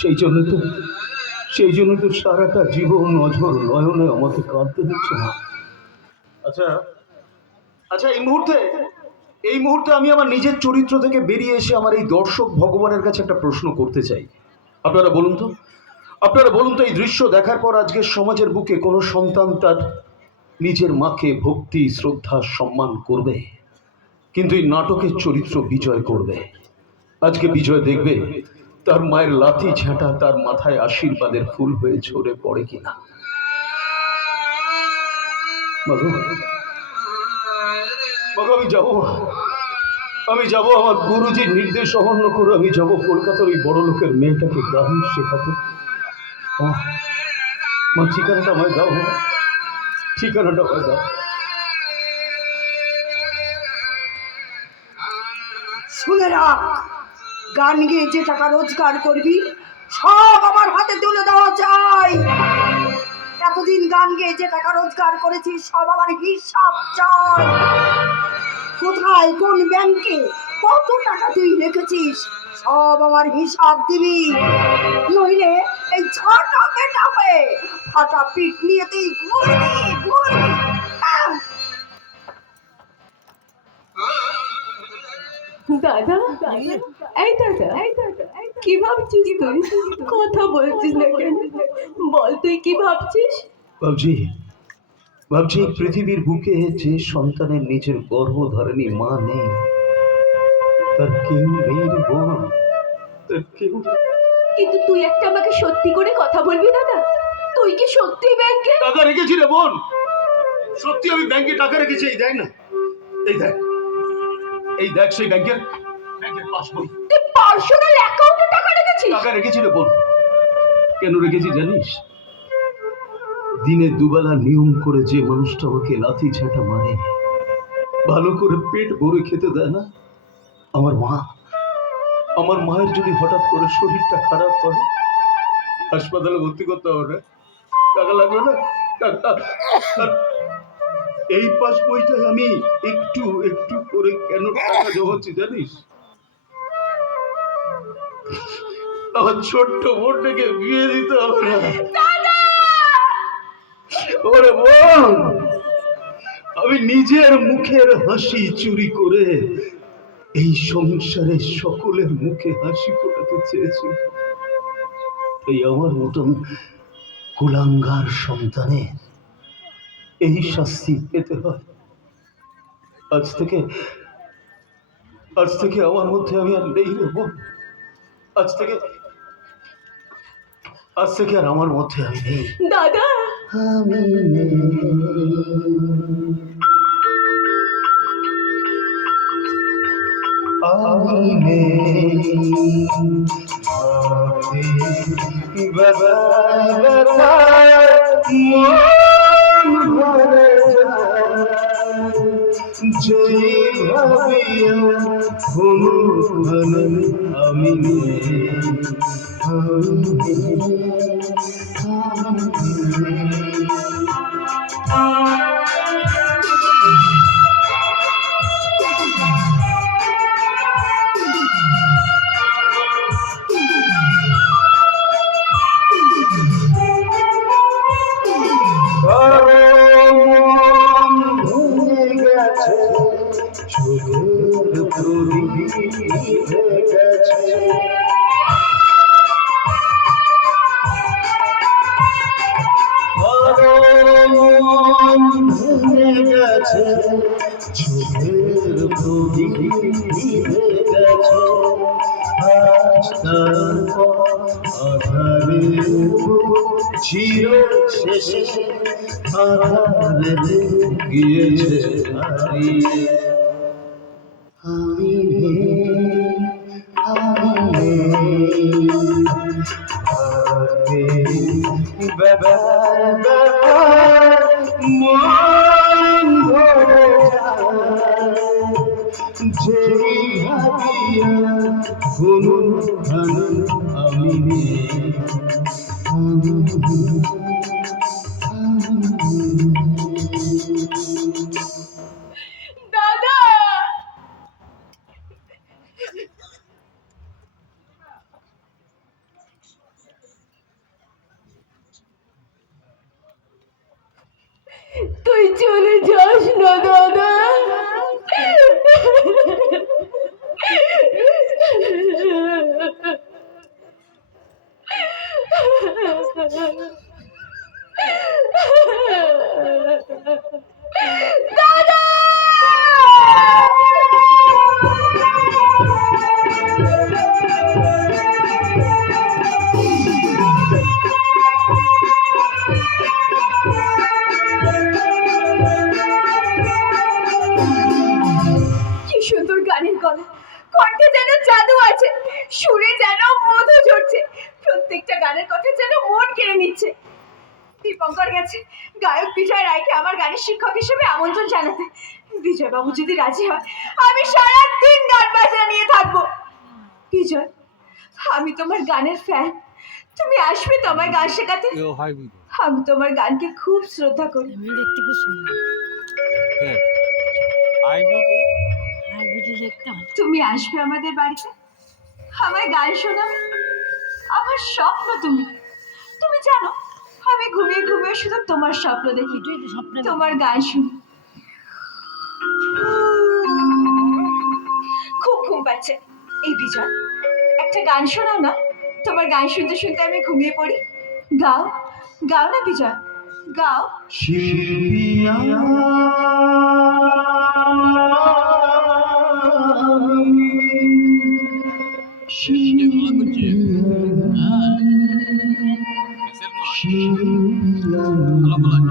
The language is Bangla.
সেই জন্য তো সেই জন্য তো সারাটা জীবন অঝোর নয়নে আমাকে কাঁদতে দিচ্ছে না। আচ্ছা আচ্ছা, এই মুহূর্তে আমি আমার নিজের চরিত্র থেকে বেরিয়ে এসে আমার এই দর্শক ভগবানের কাছে একটা প্রশ্ন করতে চাই। আপনারা বলুন তো, এই দৃশ্য দেখার পর আজকে সমাজের বুকে কোনো সন্তান তার নিজের মাকে ভক্তি শ্রদ্ধা সম্মান করবে, কিন্তু এই নাটকের চরিত্র বিজয় করবে। আজকে বিজয় দেখবে তার মায়ের লাথি ঝাঁটা তার মাথায় আশীর্বাদের ফুল হয়ে ঝরে পড়ে কিনা। বাবু বাবু, আমি যাব আমার গুরুজির নির্দেশ অমান্য করে আমি যাব কলকাতার ওই বড় লোকের মেয়েটাকে গান শেখাতে। মা, ঠিকানাটা আমায় দাও, ঠিকানাটা আমায় দাও। শুনে রাখ, গান গেয়ে যে টাকা রোজগার করবি সব আমার হাতে তুলে দেওয়া চাই। এতদিন গান গেয়ে যে টাকা রোজগার করেছিস সব আমার হিসাব চাই। কোথায় কোন ব্যাংকে কত টাকা তুই রেখেছিস সব আমার হিসাব দিবি, নইলে এই ছোটা পেটা হয়ে ফাটা পিঠ নিয়ে তুই ঘুরবি। দাদা, এই দাদা, কি ভাবছিস তুই? কথা বলছিস না কেন? বল তুই কি ভাবছিস? ভাবছি পৃথিবীর বুকে যে সন্তানের নিজের গর্ভধারিণী মা নেই, তার কেউ নেই রে বোন, তার কেউ। কিন্তু তুই একটা আমাকে সত্যি করে কথা বলবি দাদা, তুই কি সত্যি ব্যাংকে টাকা রেখেছি রে বোন? সত্যি আমি ব্যাংকে টাকা রেখেছি। এই দেখ না, এই দেখ সেই ব্যাংকের পাসবই। তুই পার্সোনাল অ্যাকাউন্টে টাকা রেখেছিস? টাকা রেখেছি রে বোন। কেন রেখেছি জানিস? দিনে দুবেলা নিয়ম করে যে মানুষটা আমাকে লাথি ঝাঁটা মারে, ভালো করে পেট ভরে খেতে দেয় না, আমার মা। আমার মায়ের যদি হঠাৎ করে শরীরটা খারাপ হয়, হাসপাতালে ভর্তি করতে হবে না, টাকা লাগবে না, এই পাস বইটাই আমি একটু একটু করে কেন টাকা জমাচ্ছি জানিস? আমার ছোট্ট বোনটাকে বিয়ে দিতে হবে না। ওরে বোন, আমি নিজের মুখের হাসি চুরি করে এই সংসারে সকলের মুখে হাসি ফোটাতে চেয়েছি। এই আমার মতন কুলাঙ্গার সন্তানের এই শাস্তি পেতে হয়। আজ থেকে আমার মধ্যে আমি আর নেই রে বোন। আজ থেকে আর আমার মধ্যে আমি নেই দাদা। আমি নেই। আমি নেই বাবা বাবা, মন ভরে যায় যেই ভাবিয়া ভুল আমি নেই। চোখের প্রদীপ নিভে গেছে, আধারে চির শেষে আধারে গিয়েছে হারিয়ে। আমি মন ভরে যেই ভাবিয়া কোনো আমি দাদা, তুই চলে যাস না দাদা। দাদা! কি সুন্দর গানের গলা, কণ্ঠে যেন জাদু আছে, সুরে যেন মধু ঝরছে, প্রত্যেকটা গানের কথা যেন মন কেড়ে নিচ্ছে। দীপঙ্কর গেছে গায়ক বিজয় রায়কে আমার গানের শিক্ষক হিসেবে আমন্ত্রণ জানাতে। বিজয় বাবু যদি রাজি হয় আমি সারা দিন গান বাজনা নিয়ে থাকবো। বিজয়, আমি তোমার গানের ফ্যান, তুমি আসবে তো আমায় গান শেখাতে? আমি তোমার গানকে খুব শ্রদ্ধা করি। তুমি আসবে আমাদের বাড়িতে, আমায় গান শোনাবে। আমার স্বপ্ন তুমি, তুমি জানো আমি ঘুমিয়ে ঘুমিয়ে শুধু তোমার স্বপ্ন দেখি, তোমার গান শুনি। খুব ঘুম পাচ্ছে। এই বিজয়, একটা গান শোনাও না, তোমার গান শুনতে শুনতে আমি ঘুমিয়ে পড়ি। গাও, গাও না বিজয়, গাও। শিল্পিয়া ভালো